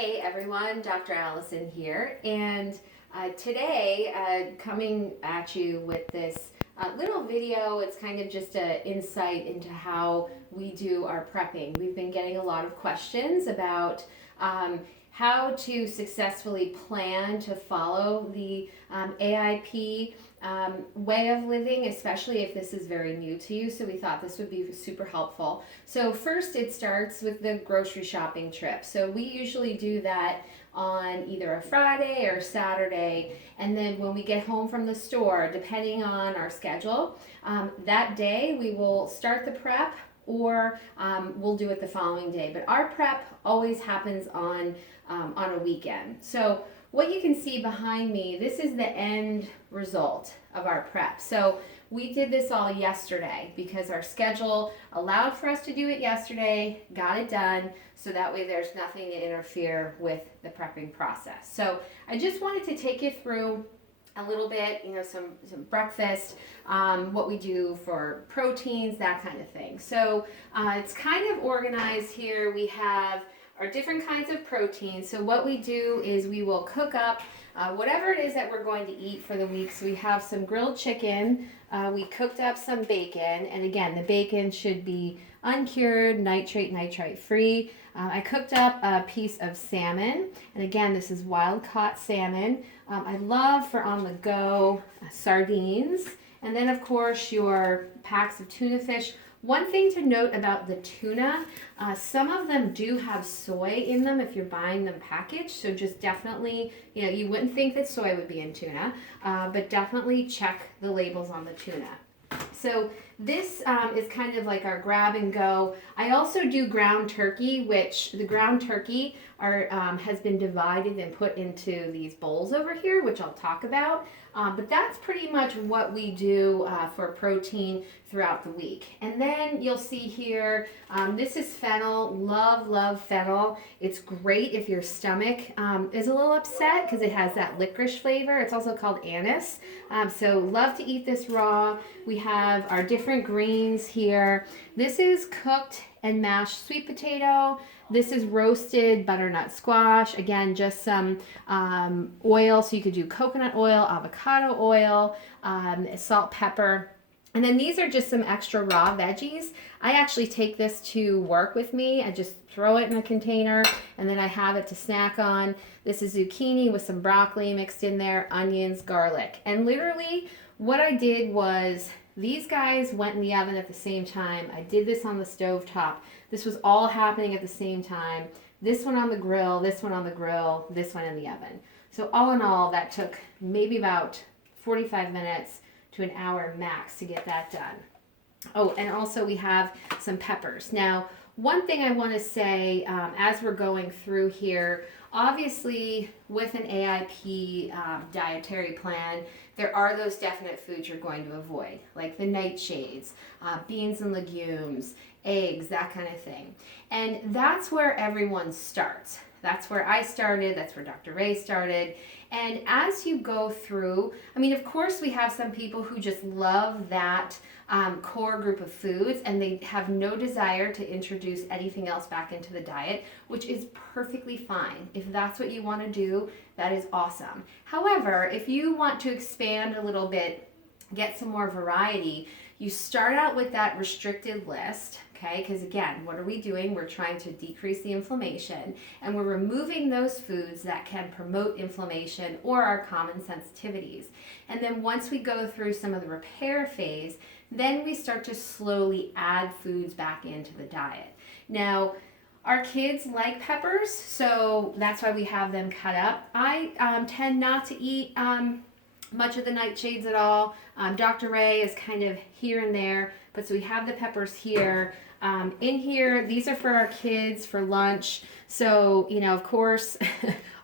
Hey everyone, Dr. Allison here, and today coming at you with this little video. It's kind of just an insight into how we do our prepping. We've been getting a lot of questions about how to successfully plan to follow the AIP way of living, especially if this is very new to you. So we thought this would be super helpful. So first it starts with the grocery shopping trip. So we usually do that on either a Friday or Saturday, and then when we get home from the store, depending on our schedule, that day we will start the prep, or we'll do it the following day. But our prep always happens on a weekend. So what you can see behind me, this is the end result of our prep. So we did this all yesterday because our schedule allowed for us to do it yesterday, got it done, so that way there's nothing to interfere with the prepping process. So I just wanted to take you through a little bit, some breakfast, what we do for proteins, that kind of thing. So it's kind of organized here. We have our different kinds of proteins. So what we do is we will cook up whatever it is that we're going to eat for the week. So we have some grilled chicken, we cooked up some bacon, and again, the bacon should be uncured, nitrite free. I cooked up a piece of salmon, and again, this is wild caught salmon. I love for on the go sardines, and then of course your packs of tuna fish. One thing to note about the tuna, some of them do have soy in them if you're buying them packaged, so just definitely, you wouldn't think that soy would be in tuna, but definitely check the labels on the tuna. So this is kind of like our grab and go. I also do ground turkey, which the ground turkey has been divided and put into these bowls over here, which I'll talk about. But that's pretty much what we do for protein throughout the week. And then you'll see here, this is fennel. Love fennel. It's great if your stomach is a little upset because it has that licorice flavor. It's also called anise. So love to eat this raw. We have our different greens here. This is cooked and mashed sweet potato. This is roasted butternut squash. Again, just some oil. So you could do coconut oil, avocado oil, salt, pepper. And then these are just some extra raw veggies. I actually take this to work with me. I just throw it in a container and then I have it to snack on. This is zucchini with some broccoli mixed in there, onions, garlic. And literally what I did was these guys went in the oven at the same time. I did this on the stove top. This was all happening at the same time. This one on the grill, this one on the grill, this one in the oven. So all in all, that took maybe about 45 minutes to an hour max to get that done. Oh, and also we have some peppers. Now, one thing I want to say as we're going through here, obviously with an AIP dietary plan, there are those definite foods you're going to avoid, like the nightshades, beans and legumes, eggs, that kind of thing. And that's where everyone starts. That's where I started. That's where Dr. Ray started. And as you go through, of course we have some people who just love that core group of foods and they have no desire to introduce anything else back into the diet, which is perfectly fine. If that's what you want to do, that is awesome. However, if you want to expand a little bit, get some more variety, you start out with that restricted list. Okay, because again, what are we doing? We're trying to decrease the inflammation and we're removing those foods that can promote inflammation or our common sensitivities. And then once we go through some of the repair phase, then we start to slowly add foods back into the diet. Now, our kids like peppers, so that's why we have them cut up. I tend not to eat much of the nightshades at all. Dr. Ray is kind of here and there, but so we have the peppers here. In here, these are for our kids for lunch. So, of course,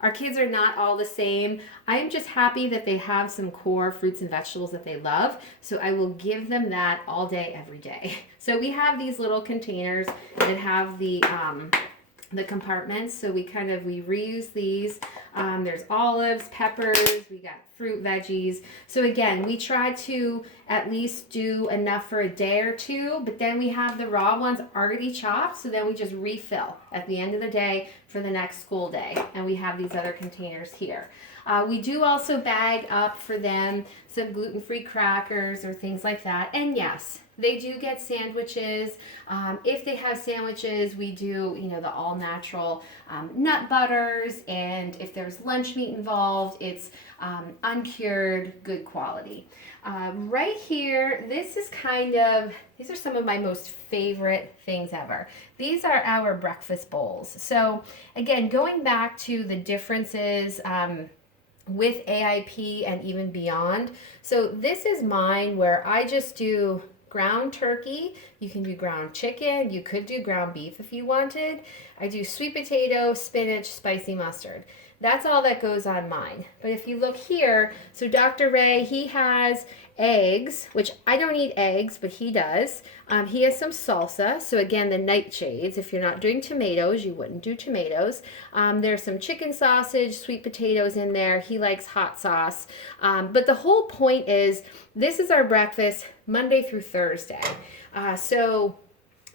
our kids are not all the same. I am just happy that they have some core fruits and vegetables that they love. So I will give them that all day, every day. So we have these little containers that have the compartments. So we reuse these. There's olives, peppers, we got fruit, veggies. So again, we try to at least do enough for a day or two, but then we have the raw ones already chopped, so then we just refill at the end of the day for the next school day. And we have these other containers here. We do also bag up for them some gluten-free crackers or things like that. And yes, they do get sandwiches. If they have sandwiches, we do, the all-natural nut butters. And if there's lunch meat involved, it's uncured, good quality. Right here, these are some of my most favorite things ever. These are our breakfast bowls. So again, going back to the differences with AIP and even beyond. So this is mine where I just do ground turkey. You can do ground chicken. You could do ground beef if you wanted. I do sweet potato, spinach, spicy mustard. That's all that goes on mine. But if you look here, so Dr. Ray, he has eggs, which I don't eat eggs, but he does. He has some salsa. So again, the nightshades. If you're not doing tomatoes, you wouldn't do tomatoes. There's some chicken sausage, sweet potatoes in there. He likes hot sauce. But the whole point is, this is our breakfast Monday through Thursday. So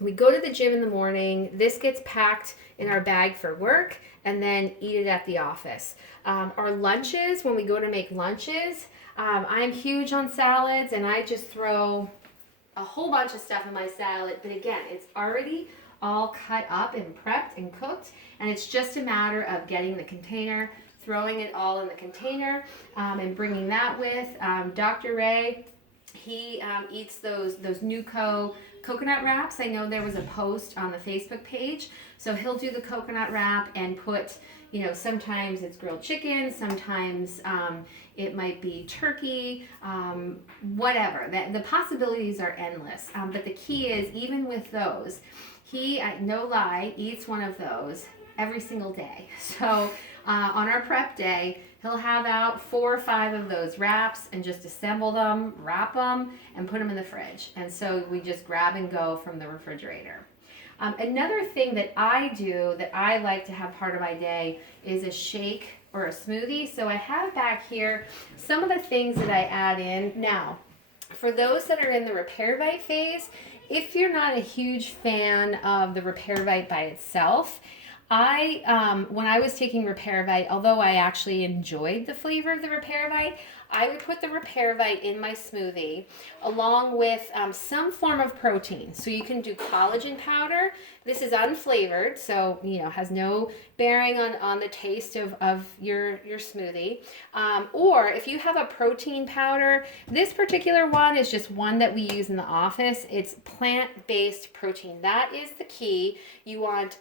we go to the gym in the morning. This gets packed in our bag for work and then eat it at the office. Our lunches, when we go to make lunches, I'm huge on salads and I just throw a whole bunch of stuff in my salad. But again, it's already all cut up and prepped and cooked. And it's just a matter of getting the container, throwing it all in the container, and bringing that with. Dr. Ray, he eats those Nuco coconut wraps. I know there was a post on the Facebook page. So he'll do the coconut wrap and put, sometimes it's grilled chicken, sometimes it might be turkey, whatever. The possibilities are endless. But the key is, even with those, he, no lie, eats one of those every single day. So on our prep day, he'll have out 4 or 5 of those wraps and just assemble them, wrap them, and put them in the fridge. And so we just grab and go from the refrigerator. Another thing that I do that I like to have part of my day is a shake or a smoothie. So I have back here some of the things that I add in. Now, for those that are in the Repair Bite phase, if you're not a huge fan of the Repair Bite by itself, when I was taking Repair Bite, although I actually enjoyed the flavor of the Repair Bite, I would put the Repair Bite in my smoothie along with some form of protein. So you can do collagen powder. This is unflavored, so has no bearing on the taste of your smoothie. Or if you have a protein powder, this particular one is just one that we use in the office. It's plant-based protein. That is the key. You want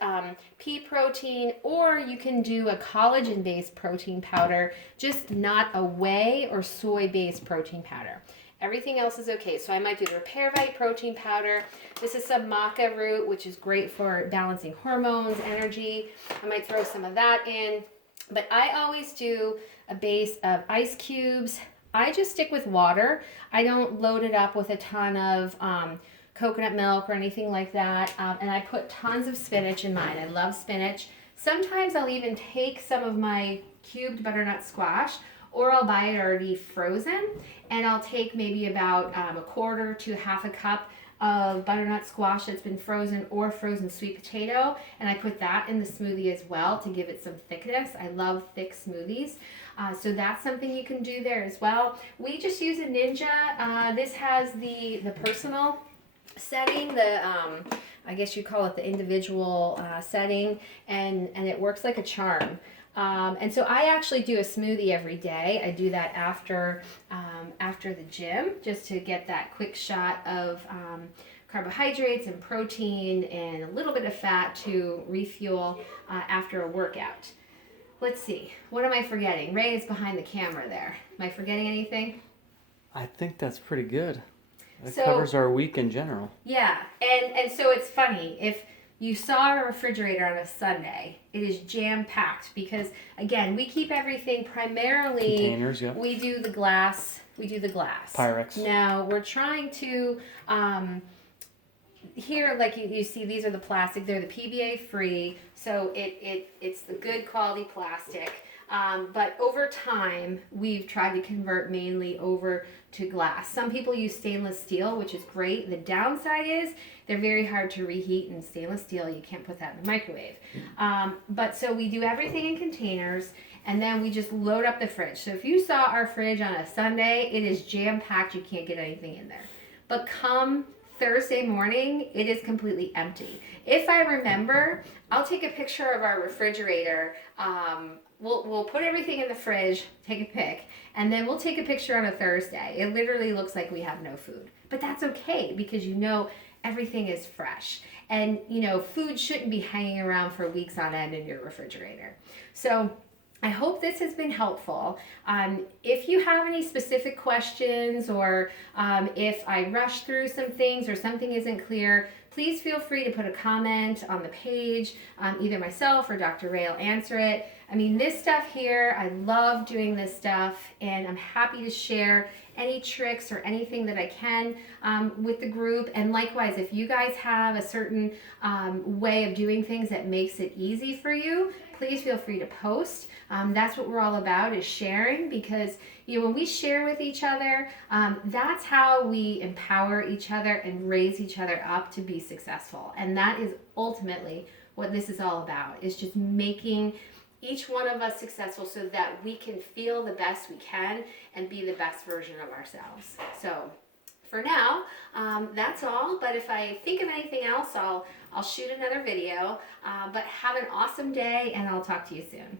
pea protein, or you can do a collagen-based protein powder, just not a whey or soy-based protein powder. Everything else is okay. So I might do the Repair Bite protein powder. This is some maca root, which is great for balancing hormones, energy. I might throw some of that in. But I always do a base of ice cubes. I just stick with water. I don't load it up with a ton of coconut milk or anything like that. And I put tons of spinach in mine. I love spinach. Sometimes I'll even take some of my cubed butternut squash, or I'll buy it already frozen, and I'll take maybe about a quarter to half a cup of butternut squash that's been frozen, or frozen sweet potato, and I put that in the smoothie as well to give it some thickness. I love thick smoothies. So that's something you can do there as well. We just use a Ninja. This has the personal setting, I guess you call it the individual setting, and it works like a charm. And so I actually do a smoothie every day. I do that after the gym, just to get that quick shot of carbohydrates and protein and a little bit of fat to refuel after a workout. Let's see, what am I forgetting? Ray is behind the camera there. Am I forgetting anything? I think that's pretty good. It covers our week in general. Yeah, and so it's funny, if you saw a refrigerator on a Sunday, it is jam-packed because, again, we keep everything primarily... Containers, yep. We do the glass. Pyrex. Now, we're trying to... here, like you see, these are the plastic. They're the PBA-free, so it's the good quality plastic. But over time, we've tried to convert mainly over to glass. Some people use stainless steel, which is great. The downside is they're very hard to reheat, and stainless steel, you can't put that in the microwave. But so we do everything in containers, and then we just load up the fridge. So if you saw our fridge on a Sunday, it is jam-packed. You can't get anything in there. But come Thursday morning, it is completely empty. If I remember, I'll take a picture of our refrigerator. We'll put everything in the fridge, take a pic, and then we'll take a picture on a Thursday. It literally looks like we have no food. But that's okay, because you know everything is fresh. And you know, food shouldn't be hanging around for weeks on end in your refrigerator. So I hope this has been helpful. If you have any specific questions, or if I rush through some things or something isn't clear, please feel free to put a comment on the page. Either myself or Dr. Ray will answer it. I mean, this stuff here, I love doing this stuff, and I'm happy to share any tricks or anything that I can with the group. And likewise, if you guys have a certain way of doing things that makes it easy for you, please feel free to post. That's what we're all about, is sharing, because you know, when we share with each other, that's how we empower each other and raise each other up to be successful. And that is ultimately what this is all about, is just making each one of us successful so that we can feel the best we can and be the best version of ourselves. So for now, that's all. But if I think of anything else, I'll shoot another video. But have an awesome day, and I'll talk to you soon.